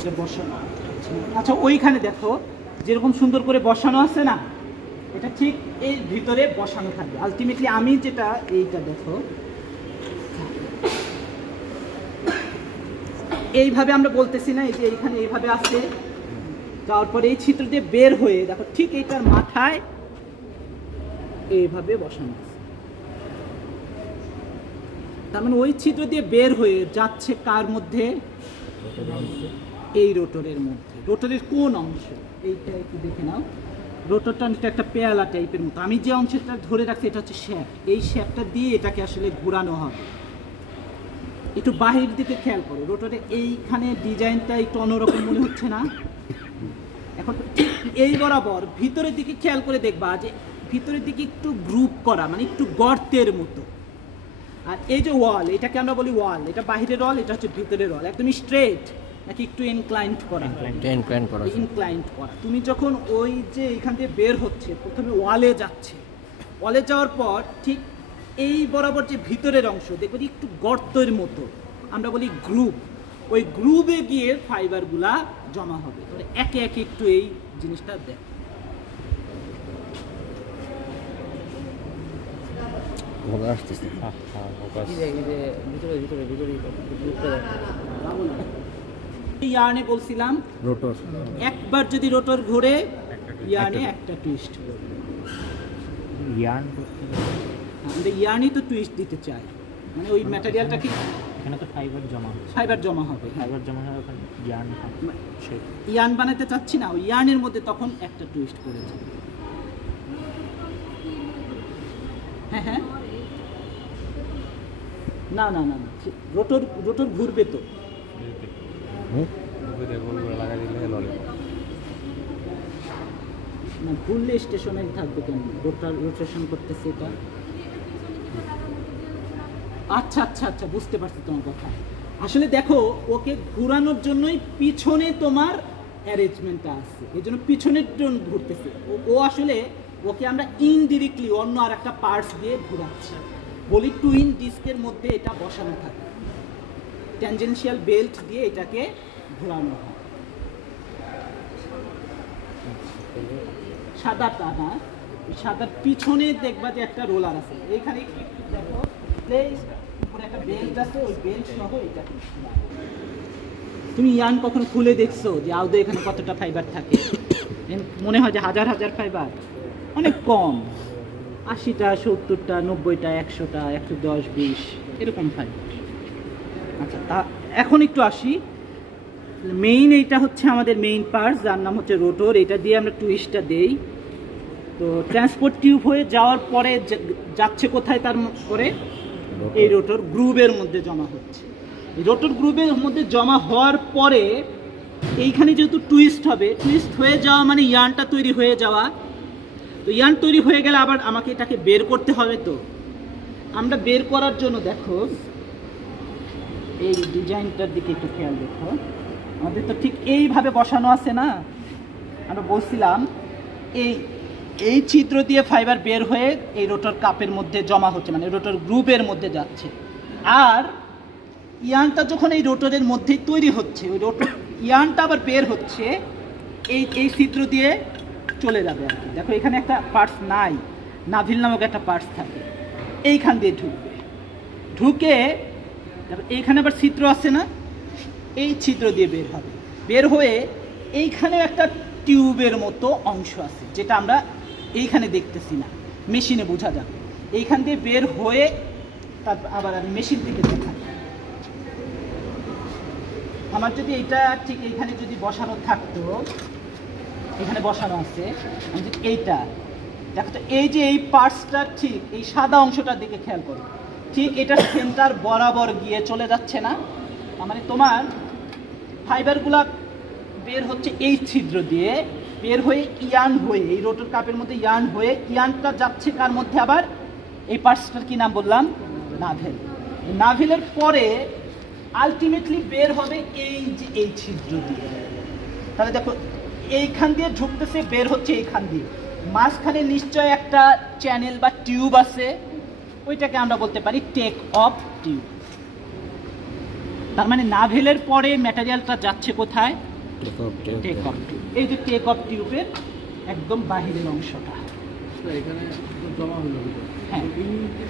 এটা বসানো। আচ্ছা ওইখানে দেখো যেরকম সুন্দর করে বসানো আছে না, এটা ঠিক এই ভিতরে বসানো থাকবে। আলটিমেটলি আমি যেটা এইটা দেখো এইভাবে আমরা বলতেছি না, এই যে এইখানে এইভাবে আছে, যাওয়ার পরে এই ছিদ্র দিয়ে বের হয়ে দেখো ঠিক এইটার মাথায় এইভাবে বসানো আছে। তার মানে ওই ছিদ্র দিয়ে বের হয়ে যাচ্ছে কার মধ্যে? এই রোটরের মধ্যে। রোটরের কোন অংশ? এইটা একটু দেখে নাও। রোটরটা একটা পেয়ালা টাইপের মতো। আমি যে অংশটা ধরে রাখছি এটা হচ্ছে শ্যাফট। এই শ্যাফটটা দিয়ে এটাকে আসলে ঘোরানো হবে। একটু বাহির দিকে খেয়াল করো, রোটরে এইখানে ডিজাইনটা একটু অন্যরকম মনে হচ্ছে না? এখন এই বরাবর ভিতরের দিকে খেয়াল করে দেখবা যে ভিতরের দিকে একটু গ্রুপ করা, মানে একটু গর্তের মতো। আর এই যে ওয়াল, এটাকে আমরা বলি ওয়াল, এটা বাহিরের ওয়াল, এটা হচ্ছে ভিতরের ওয়াল। একদমই স্ট্রেট নাকি একটু ইনক্লাইন্ড করা? ইনক্লাইন্ড করা। তুমি যখন ওই যে এখান দিয়ে বের হচ্ছে, প্রথমে ওয়ালে যাচ্ছে, ওয়ালে যাওয়ার পর ঠিক এই বরাবর যে ভিতরের অংশ দেখবে একটু গর্তের মতো, আমরা বলি গ্রুপ। ওই গ্রুপে গিয়ে ফাইবারগুলা জমা হবে। তাহলে একে একে একটু এই জিনিসটা দেখ। ইয়ার্নে বলছিলাম রোটর, একবার যদি রোটর ঘুরে ইয়ার্নে একটা টুইস্ট করবে। আমরা ইয়ার্নই তো টুইস্ট দিতে চাই, মানে ওই ম্যাটেরিয়ালটা কি এখানে তো ফাইবার জমা হবে, ফাইবার জমা হবে, ফাইবার জমা হবে ওখানে ইয়ার্ন হবে। ইয়ার্ন বানাতে চাচ্ছি না, ওই ইয়ার্নের মধ্যে তখন একটা টুইস্ট করেছে। হ্যাঁ হ্যাঁ, না না না, রোটর রোটর ঘুরবে তো। না ঘুরলে স্টেশনে থাকবে কেন? রোটার রোটেশন করতেছে এটা। আচ্ছা আচ্ছা আচ্ছা, বুঝতে পারছি তোমার কথা। আসলে দেখো ওকে ঘোরানোর জন্যই পিছনে তোমার অ্যারেঞ্জমেন্টটা আছে, এই জন্য পিছনের জন্য ঘুরতেছে ও। আসলে ওকে আমরা ইনডিরেক্টলি অন্য আর একটা পার্টস দিয়ে ঘোরাচ্ছি, বলি টুইন ডিস্কের মধ্যে এটা বসানো থাকে, ট্যানজেনশিয়াল বেল্ট দিয়ে এটাকে ঘোরানো হয়। সাদাটা না, সাদার পিছনে দেখবা যে একটা রোলার আছে, এইখানে একটু দেখো উপরে একটা বেল্ট আছে, ওই বেল্ট সহ এটা। তুমি ইয়ার্ন কখনো খুলে দেখছো যে আদৌ এখানে কতটা ফাইবার থাকে? মনে হয় যে হাজার হাজার ফাইবার, অনেক কম, 80টা 70টা 90টা 100টা 110 20 এরকম ফাইবার। আচ্ছা, তা এখন একটু আসি মেইন। এইটা হচ্ছে আমাদের মেইন পার্টস, যার নাম হচ্ছে রোটর। এটা দিয়ে আমরা টুইস্টটা দেই। তো ট্রান্সপোর্ট টিউব হয়ে যাওয়ার পরে যাচ্ছে কোথায়? তার পরে এই রোটর গ্রুভের মধ্যে জমা হচ্ছে। এই রোটর গ্রুভের মধ্যে জমা হওয়ার পরে এইখানে যেহেতু টুইস্ট হবে, টুইস্ট হয়ে যাওয়া মানে ইয়ার্নটা তৈরি হয়ে যাওয়া। তো ইয়ার্ন তৈরি হয়ে গেলে আবার আমাকে এটাকে বের করতে হবে। তো আমরা বের করার জন্য দেখো এই ডিজাইনটার দিকে একটু খেয়াল দেখো। আমাদের তো ঠিক এইভাবে বসানো আছে না? আমরা বলছিলাম এই ছিদ্র দিয়ে ফাইবার বের হয়ে এই রোটর কাপের মধ্যে জমা হচ্ছে, মানে রোটর গ্রুপের মধ্যে যাচ্ছে। আর ইয়ার্নটা যখন এই রোটরের মধ্যেই তৈরি হচ্ছে, ওই রোটর ইয়ার্নটা আবার বের হচ্ছে এই ছিদ্র দিয়ে চলে যাবে আর কি। দেখো এখানে একটা পার্টস নাই, নাভিল নামক একটা পার্টস থাকে, এইখান দিয়ে ঢুকবে। ঢুকে এইখানে আবার ছিদ্র আছে না, এই ছিদ্র দিয়ে বের হবে। বের হয়ে এইখানে একটা টিউবের মতো অংশ আছে, যেটা আমরা এইখানে দেখতেছি না, মেশিনে বোঝা যাবে। এইখান দিয়ে বের হয়ে তারপর আবার আমি মেশিন থেকে দেখাই। আমার যদি এইটা ঠিক এইখানে যদি বসানো থাকতো, এখানে বসানো আছে, আমি যদি এইটা দেখো তো, এই যে এই পার্টসটা ঠিক এই সাদা অংশটার দিকে খেয়াল করো, ঠিক এটা সেন্টার বরাবর গিয়ে চলে যাচ্ছে না? মানে তোমার ফাইবারগুলা বের হচ্ছে এই ছিদ্র দিয়ে, বের হয়ে ইয়ার্ন হয়ে এই রোটর কাপের মধ্যে ইয়ার্ন হয়ে, ইয়ার্নটা যাচ্ছে কার মধ্যে? আবার এই পার্টসটার কি নাম বললাম? নাভেল। নাভেলের পরে আলটিমেটলি বের হবে এই যে এই ছিদ্র দিয়ে। তাহলে দেখো এইখান দিয়ে ঢুকতেছে, বের হচ্ছে এইখান দিয়ে, মাঝখানে নিশ্চয় একটা চ্যানেল বা টিউব আছে, ওইটাকে আমরা বলতে পারি টেক অফ টিউব। তার মানে নাভেলের পরে ম্যাটেরিয়ালটা যাচ্ছে কোথায়? Take off take off tube, এই যে টেক অফ টিউবের একদম বাহিরের অংশটা এখানে জমা হলো হ্যাঁ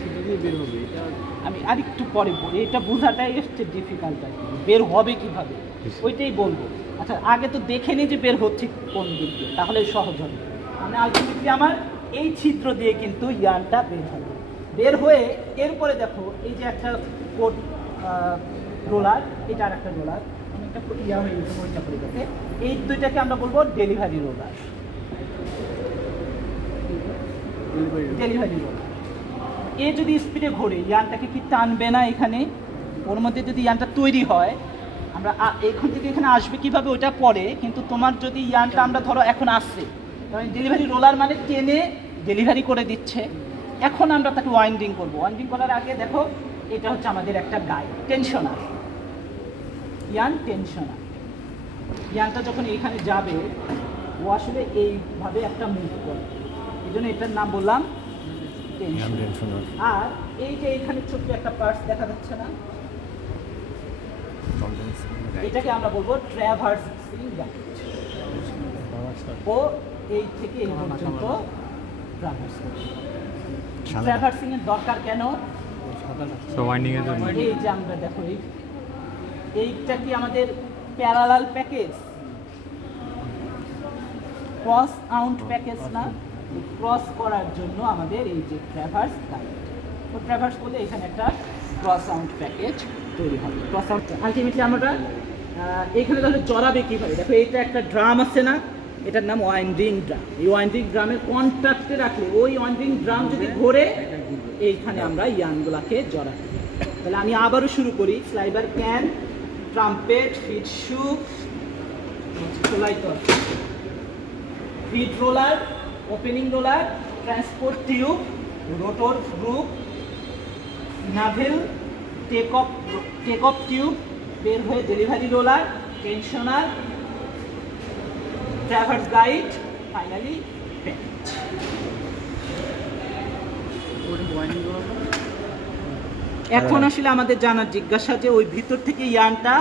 সেটা দিয়ে বের হবে এটা আমি আরেকটু পরে বলি, এটা বোঝাটাই এসছে ডিফিকাল্ট আর কি, বের হবে কিভাবে ওইটাই বলবো। আচ্ছা আগে তো দেখে নিই যে বের হচ্ছে কোন দিক দিয়ে, তাহলে সহজ হবে। মানে আলটিমেটলি আমার এই ছিদ্র দিয়ে কিন্তু ইয়ানটা বের হবে, বের হয়ে এরপরে দেখো এই যে একটা কোড রোলার, এটা আর একটা রোলার, অনেকটা ইয়া হয়ে গেছে মরিচা পড়ে গেছে, এই দুইটাকে আমরা বলবো ডেলিভারি রোলার। ডেলিভারি রোলার এ যদি স্পিডে ঘোরে ইয়ানটাকে কি টানবে না? এখানে ওর মধ্যে যদি ইয়ানটা তৈরি হয়, আমরা এখান থেকে এখানে আসবে কিভাবে ওইটা পরে, কিন্তু তোমার যদি ইয়ানটা আমরা ধরো এখন আসছে, কারণ ডেলিভারি রোলার মানে টেনে ডেলিভারি করে দিচ্ছে। এখন আমরা তাকে ওয়াইন্ডিং করবো, ওয়াইন্ডিং করার আগে দেখো এটা হচ্ছে আমাদের একটা গাইড, টেনশনার, ইয়ান টেনশনার। ইয়ানটা যখন এখানে যাবে ও আসলে এইভাবে একটা মুভ করে, এই জন্য এটার নাম বললাম টেনশনার। আর এই যে এখানে ছোট্ট একটা পার্টস দেখা যাচ্ছে না, এটাকে আমরা বলবো ট্র্যাভার্সিং গাইড। ও এই থেকে এই পর্যন্ত ট্র্যাভার্সিং এর দরকার কেন? এই যে আমরা দেখো এইটা কি আমাদের parallel package, cross out package না? ক্রস করার জন্য আমাদের এই যে ট্র্যাভার্স গাইড, তো ট্র্যাভার্স বলে এখানে একটা ক্রস আউট প্যাকেজ তৈরি হবে। ক্রস আউট আলটিমেটলি আমরা এখানে তাহলে জড়াবে কীভাবে? দেখো এটা একটা ড্রাম আছে না, এটার নাম ওয়াইন্ডিং ড্রাম। এই ওয়াইন্ডিং ড্রামের কন্ট্রাক্টে রাখলে ওই ওয়াইন্ডিং ড্রাম যদি ঘোরে এইখানে আমরা ইয়ানগুলাকে জড়াতে। তাহলে আমি আবারও শুরু করি, sliver can, trumpet, feed shoe, feed roller, opening roller, transport tube, rotor group, navel, take off tube, বের হয়ে delivery roller, tensioner, traverse guide, finally package. এখন আসলে আমাদের জানার জিজ্ঞাসা যে ওই ভিতর থেকে ইয়ানটা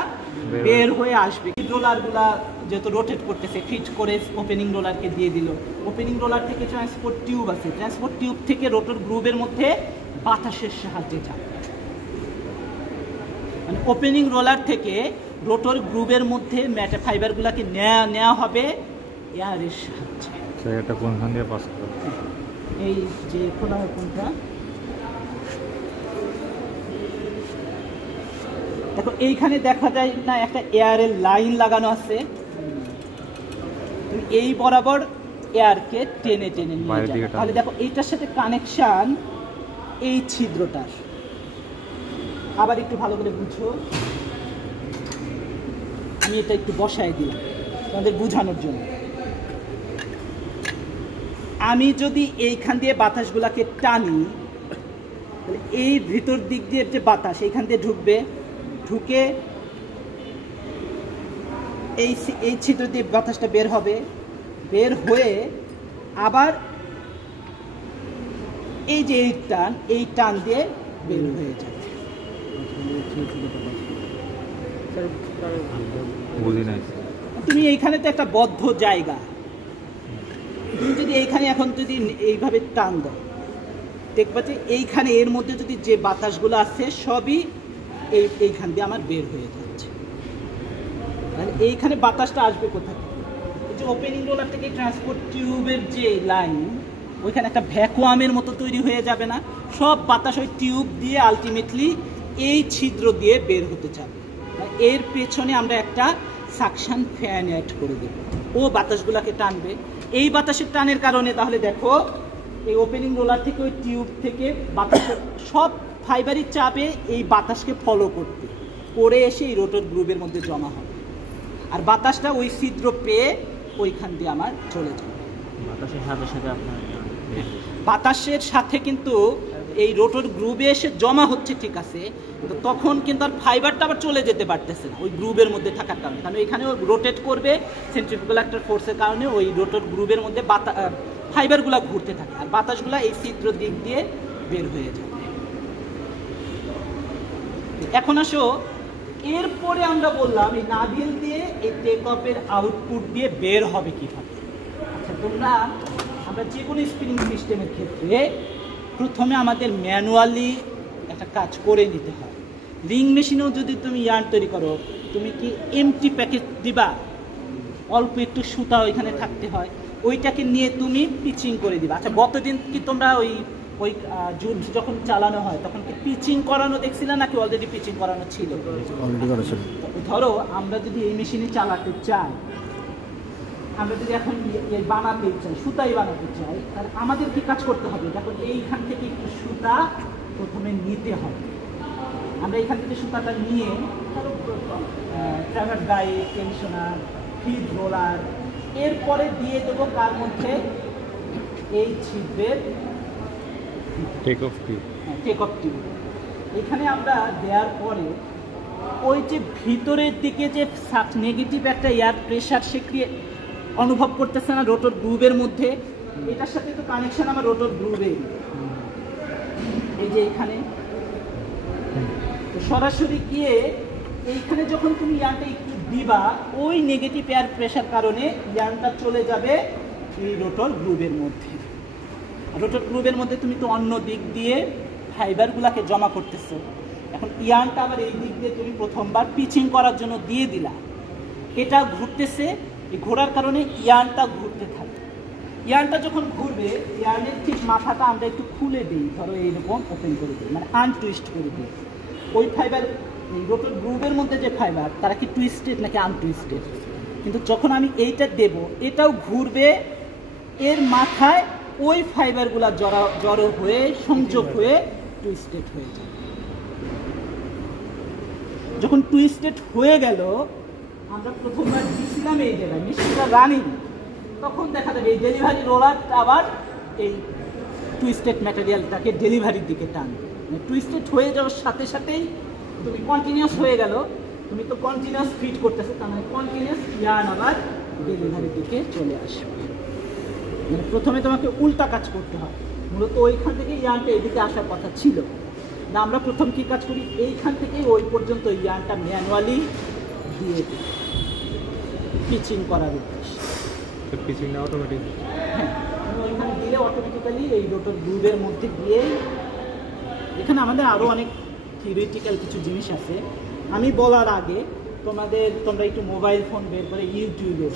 বের হয়ে আসবে। রোলারগুলা যেহেতু রোটেট করতেছে, ফিট করে ওপেনিং রোলারকে দিয়ে দিল, ওপেনিং রোলার থেকে ট্রান্সপোর্ট টিউব আছে, ট্রান্সপোর্ট টিউব থেকে রোটর গ্রুপের মধ্যে বাতাসের সাহায্যে যাবে। মানে ওপেনিং রোলার থেকে রোটর গ্রুপের মধ্যে ম্যাটে ফাইবারগুলোকে নেওয়া হবে এয়ারের সাহায্যে। এটা কোনখান দিয়ে পাস করবে? এই যে খোলা হয় কোনটা, দেখো এইখানে দেখা যায় না একটা এয়ারের লাইন লাগানো আছে, তুমি এই বরাবর এয়ারকে টেনে টেনে নিয়ে যাবে। তাহলে দেখো এইটার সাথে কানেকশন এই ছিদ্রটার। আবার একটু ভালো করে বুঝো, আমি এটা একটু বসায় দিলাম তোমাদের বোঝানোর জন্য। আমি যদি এইখান দিয়ে বাতাসগুলাকে টানি, তাহলে এই ভিতর দিক দিয়ে যে বাতাস এইখান দিয়ে ঢুকবে, ঢুকে এই ছিদ্র দিয়ে বাতাসটা বের হবে, বের হয়ে আবার এই যে এই টান দিয়ে বের হয়ে যাবে। তুমি এইখানে তো একটা বদ্ধ জায়গা, তুমি যদি এইখানে এখন যদি এইভাবে টান দাও, দেখবা যে এইখানে এর মধ্যে যদি যে বাতাসগুলো আছে সবই এইখান দিয়ে আমার বের হয়ে যাচ্ছে। তাহলে এইখানে বাতাসটা আসবে কোথায়? এই যে ওপেনিং রোলার থেকে ট্রান্সপোর্ট টিউবের যে লাইন, ওইখানে একটা ভ্যাকুয়ামের মতো তৈরি হয়ে যাবে না? সব বাতাস ওই টিউব দিয়ে আলটিমেটলি এই ছিদ্র দিয়ে বের হতে যাবে। এর পেছনে আমরা একটা সাকশন ফ্যান অ্যাড করে দেব, ও বাতাসগুলোকে টানবে। এই বাতাসের টানের কারণে তাহলে দেখো এই ওপেনিং রোলার থেকে ওই টিউব থেকে বাতাসের সব ফাইবারই চাপে এই বাতাসকে ফলো করতে, করে এসে এই রোটর গ্রুপের মধ্যে জমা হবে, আর বাতাসটা ওই ছিদ্র পেয়ে ওইখান দিয়ে আমার চলে যাবে। বাতাসের সাথে সাথে আপনার বাতাসের সাথে কিন্তু এই রোটর গ্রুপে এসে জমা হচ্ছে, ঠিক আছে, কিন্তু তখন কিন্তু আর ফাইবারটা আবার চলে যেতে পারতেছে না ওই গ্রুপের মধ্যে থাকার কারণে, কারণ এখানে রোটেট করবে সেন্ট্রিফুগাল একটা ফোর্সের কারণে ওই রোটর গ্রুপের মধ্যে ফাইবারগুলো ঘুরতে থাকে, আর বাতাসগুলো এই ছিদ্র দিক দিয়ে বের হয়ে যাবে। এখন আসো এরপরে আমরা বললাম এই নাভিল দিয়ে এই টেক অফের আউটপুট দিয়ে বের হবে কিভাবে। আচ্ছা তোমরা আমরা যে কোনো স্পিনিং সিস্টেমের ক্ষেত্রে প্রথমে আমাদের ম্যানুয়ালি একটা কাজ করে নিতে হয়। রিং মেশিনেও যদি তুমি ইয়ার্ন তৈরি করো, তুমি কি এমটি প্যাকেট দিবা, অল্প একটু সুতা ওইখানে থাকতে হয়, ওইটাকে নিয়ে তুমি পিচিং করে দিবা। আচ্ছা গতদিন কি তোমরা ওই জুট যখন চালানো হয় তখন কি পিচিং করানো দেখছিলে নাকি অলরেডি পিচিং করানো ছিল? অলরেডি করা ছিল। ধরো আমরা যদি এই মেশিনে চালাতে চাই, আমরা যদি এখন বানাতে চাই, সুতাই বানাতে চাই, তাহলে আমাদের কি কাজ করতে হবে? দেখো এইখান থেকে একটু সুতা প্রথমে নিতে হবে। আমরা এইখান থেকে সুতাটা নিয়ে ট্রাভার গায়ে, টেনশনার, ফিড রোলার, এরপরে দিয়ে দেবো কার মধ্যে? এই ছিদ্রের take off tube. Take off tube. এখানে আমরা দেওয়ার পরে ওই যে ভিতরের দিকে যে নেগেটিভ একটা এয়ার প্রেশার সে অনুভব করতেছে না রোটর গ্রুভের মধ্যে, এটার সাথে তো কানেকশন আমার রোটর গ্রুভে, এই যে এখানে সরাসরি গিয়ে এইখানে যখন তুমি ইয়ারটা একটু দিবা, ওই নেগেটিভ এয়ার প্রেশার কারণে ইয়ারটা চলে যাবে এই রোটর গ্রুভের মধ্যে। রোটর গ্রুভের মধ্যে তুমি তো অন্য দিক দিয়ে ফাইবারগুলোকে জমা করতেছো, এখন ইয়ারটা আবার এই দিক দিয়ে তুমি প্রথমবার পিচিং করার জন্য দিয়ে দিলা, এটা ঘুরতেছে, এই ঘোরার কারণে ইয়ারটা ঘুরতে থাকে। ইয়ারটা যখন ঘুরবে, ইয়ারের ঠিক মাথাটা আমরা একটু খুলে দিই, ধরো এইরকম ওপেন করে দিই, মানে আনটুইস্ট করে দিই। ওই ফাইবার এই রোটর গ্রুভের মধ্যে যে ফাইবার তারা কি টুইস্টেড নাকি আনটুইস্টেড? কিন্তু যখন আমি এইটা দেব, এটাও ঘুরবে, এর মাথায় ওই ফাইবারগুলা জড়ো হয়ে সংযোগ হয়ে টুইস্টেড হয়ে যায়। যখন টুইস্টেড হয়ে গেল, আমরা প্রথমবার দিয়েছিলাম এই জায়গায় মেশিনটা রানিং, তখন দেখা যাবে এই ডেলিভারি রোলারটা আবার এই টুইস্টেড ম্যাটেরিয়ালটাকে ডেলিভারির দিকে টানবে। মানে টুইস্টেড হয়ে যাওয়ার সাথে সাথেই তুমি কন্টিনিউয়াস হয়ে গেল, তুমি তো কন্টিনিউয়াস ফিট করতেছো, তার মানে কন্টিনিউয়াস ইয়ার্ন আবার ডেলিভারির দিকে চলে আসবে। মানে প্রথমে তোমাকে উল্টা কাজ করতে হয়, মূলত ওইখান থেকে ইয়ার্নটা এদিকে আসার কথা ছিল না। আমরা প্রথম কি কাজ করি, এইখান থেকে ওই পর্যন্ত ইয়ার্নটা ম্যানুয়ালি দিয়ে দিই পিচিং করার উদ্দেশ্যে। পিচিং না অটোমেটিক? হ্যাঁ, ওইখানে দিলে অটোমেটিক্যালি এই রোটর গ্রুভের মধ্যে গিয়ে, এখানে আমাদের আরও অনেক থিওরিটিক্যাল কিছু জিনিস আছে। আমি বলার আগে তোমরা একটু মোবাইল ফোন বের করে ইউটিউবে